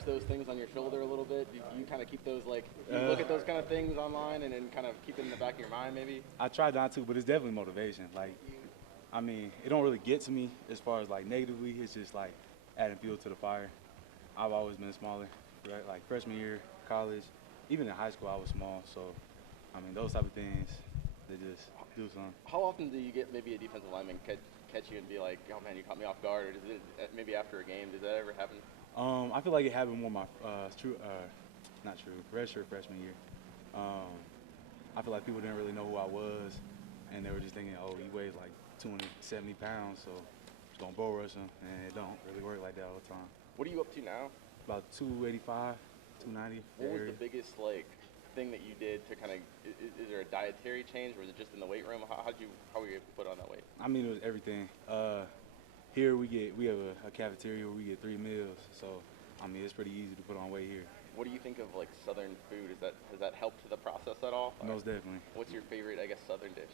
keeps those things on your shoulder a little bit? Do you kind of keep those like you look at those kind of things online and then kind of keep it in the back of your mind maybe? I try not to, but it's definitely motivation. Like, I mean, it don't really get to me as far as like negatively. It's just like adding fuel to the fire. I've always been smaller, right? Like freshman year, college, even in high school, I was small. So, I mean, those type of things, they just do something. How often do you get maybe a defensive lineman catch you and be like, oh man, you caught me off guard, or does it maybe after a game? Does that ever happen? I feel like it happened more my not true, redshirt freshman year. Um, I feel like people didn't really know who I was, and they were just thinking, oh, he weighs like 270 pounds, so it's gonna bull rush him, and it don't really work like that all the time. What are you up to now? About 285, 290. What was the biggest like thing that you did to kind of? Is there a dietary change, or was it just in the weight room? How were you able to put on that weight? I mean, it was everything. Here we have a cafeteria where we get 3 meals, so I mean it's pretty easy to put on weight here. What do you think of like Southern food? Has that helped to the process at all? Most definitely. What's your favorite, I guess, Southern dish?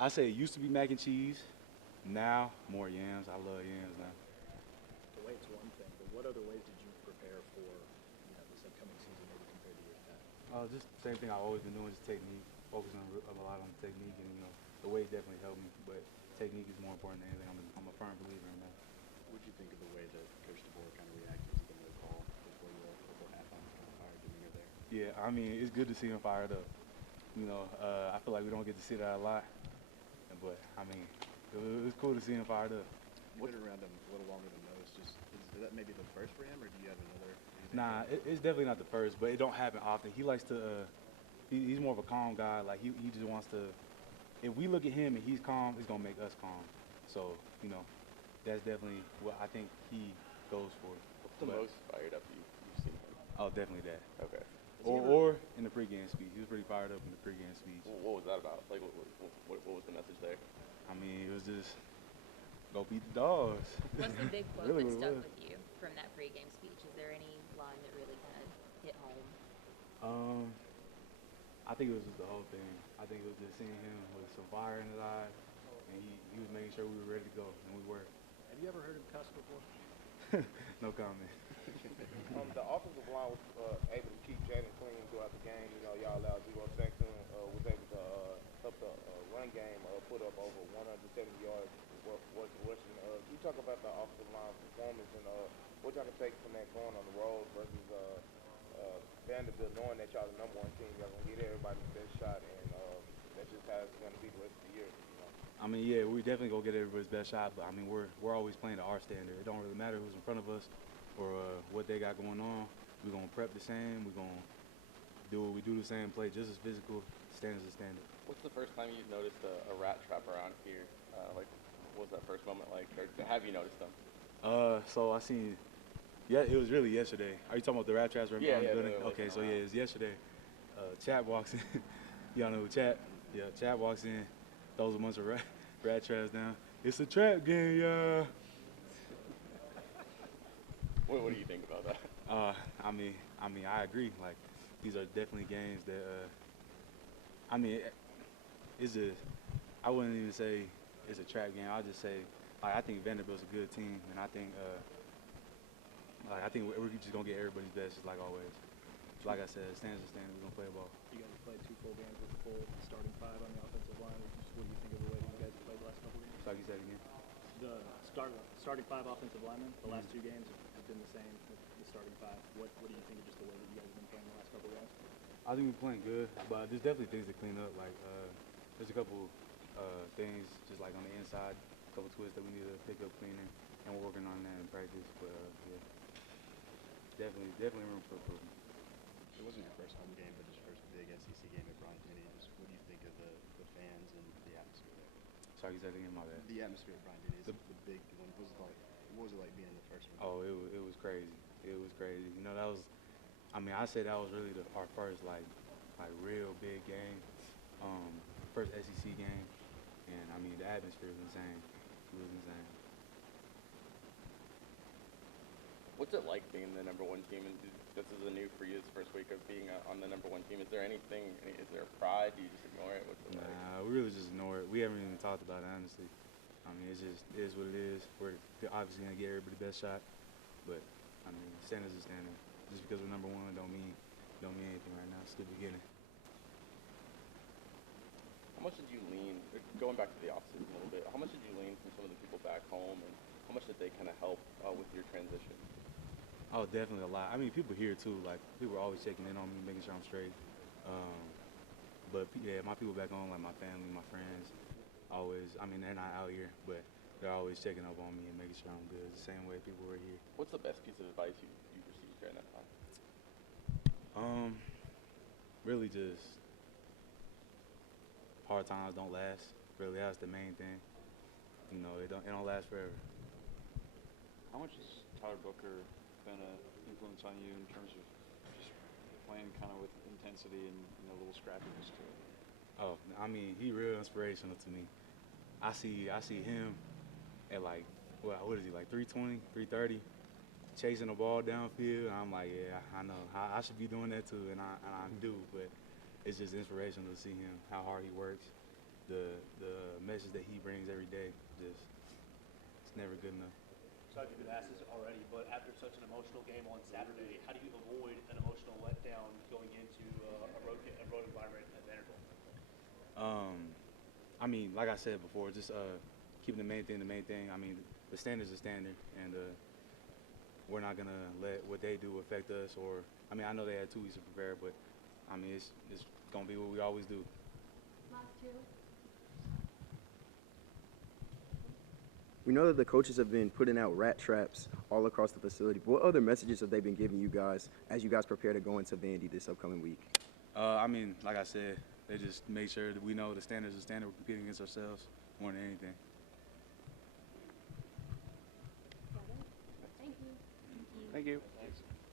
I say it used to be mac and cheese. Now more yams. I love yams now. The weight's one thing, but what other ways did you prepare for this upcoming season, maybe compared to years past? Just the same thing I've always been doing, just technique. Focusing a lot on technique, and the weight definitely helped me, but technique is more important than anything. I'm a firm believer in that. What did you think of the way that Coach DeBoer kind of reacted to the no call before halftime was kind of fired when you were there? Yeah, I mean it's good to see him fired up. I feel like we don't get to see that a lot, but I mean it was cool to see him fired up. You've been around him a little longer than most. Is that maybe the first for him, or do you have another? Nah, it's definitely not the first, but it don't happen often. He likes to. He's more of a calm guy. Like he just wants to. If we look at him and he's calm, it's gonna make us calm. So that's definitely what I think he goes for. What's the most fired up you've seen him? Oh, definitely that. Okay. Or in the pregame speech, he was pretty fired up in the pregame speech. What was that about? Like, what was the message there? I mean, it was just go beat the dogs. What's the big quote Really that what it stuck was. with you from that pregame speech? Is there any line that really kind of hit home? I think it was just the whole thing. I think it was just seeing him with some fire in his eyes, and he was making sure we were ready to go, and we were. Have you ever heard him cuss before? No comment. The offensive line was able to keep Jalen clean throughout the game. Y'all allowed 0 sacks and was able to help the run game put up over 170 yards rushing. Can you talk about the offensive line performance and what y'all can take from that going on the road versus Vanderbilt, knowing that y'all the number 1 team, y'all gonna get everybody the best shot, and that's just how it's gonna be the rest of the year. I mean, yeah, we definitely gonna get everybody's best shot, but I mean, we're always playing to our standard. It don't really matter who's in front of us or what they got going on. We're gonna prep the same. We're gonna do what we do the same, play just as physical. Standards are standard. What's the first time you've noticed a rat trap around here? Like, what was that first moment like? Or have you noticed them? So I seen. Yeah, it was really yesterday. Are you talking about the rat traps right behind the building? Okay, so yeah, it's yesterday. Chat walks in. Y'all know who Chat? Yeah, Chat walks in, throws a bunch of rat traps down. It's a trap game, y'all. What do you think about that? I mean, I agree. Like, these are definitely games that. I mean, it's just. I wouldn't even say it's a trap game. I'll just say, like, I think Vanderbilt's a good team, and I think we're just gonna get everybody's best, just like always. Like I said, standards are standard. We're gonna play ball. You guys have played 2 full games with the full starting 5 on the offensive line. What do you think of the way that you guys have played the last couple games? Like you said again. The starting 5 offensive linemen, the last 2 games have been the same with the starting 5. What do you think of just the way that you guys have been playing the last couple games? I think we're playing good, but there's definitely things to clean up. Like, there's a couple things just like on the inside, a couple twists that we need to pick up cleaning, and we're working on that in practice. But yeah, definitely room for improvement. It wasn't your first home game, but just first big SEC game at Bryant-Denny. Just what do you think of the fans and the atmosphere there? Sorry, you said again, my bad. The atmosphere at Bryant-Denny is the big one. What was it like being in the first one? Oh, it was crazy. It was crazy. That was. I mean, I say that was really our first like real big game, first SEC game, and I mean the atmosphere was insane. It was insane. What's it like being the number 1 team? And this is new for you, this first week of being on the number 1 team. Is there anything? Is there pride? Do you just ignore it? What's it like? Nah, we really just ignore it. We haven't even talked about it honestly. I mean, it's just it is what it is. We're obviously gonna get everybody the best shot, but I mean, standards is standard. Just because we're number one don't mean anything right now. It's the beginning. How much did you lean, going back to the offseason a little bit, how much did you lean from some of the people back home, and how much did they kind of help with your transition? Oh, definitely a lot. I mean, people here too. Like people are always checking in on me, making sure I'm straight. But yeah, my people back home, like my family, my friends, always. I mean, they're not out here, but they're always checking up on me and making sure I'm good. It's the same way people were here. What's the best piece of advice you've received during that time? Really just hard times don't last. Really, that's the main thing. You know, it don't last forever. How much has Tyler Booker been an influence on you in terms of just playing kind of with intensity and a little scrappiness to it? Oh, I mean, he real inspirational to me. I see him at like what is he, like 320, 330, chasing the ball downfield. I'm like, yeah, I know. I should be doing that too, and I do. But it's just inspirational to see him, how hard he works, the message that he brings every day. Just it's never good enough. Sorry if you've been asked this already, but after such an emotional game on Saturday, how do you avoid an emotional letdown going into a road environment at Vanderbilt? I mean, like I said before, just keeping the main thing. I mean, the standard's a standard, and we're not gonna let what they do affect us. Or I mean, I know they had 2 weeks to prepare, but I mean, it's gonna be what we always do. Last two. We know that the coaches have been putting out rat traps all across the facility. What other messages have they been giving you guys as you guys prepare to go into Vandy this upcoming week? I mean, like I said, they just make sure that we know the standard's a standard. We're competing against ourselves more than anything. Thank you. Thank you.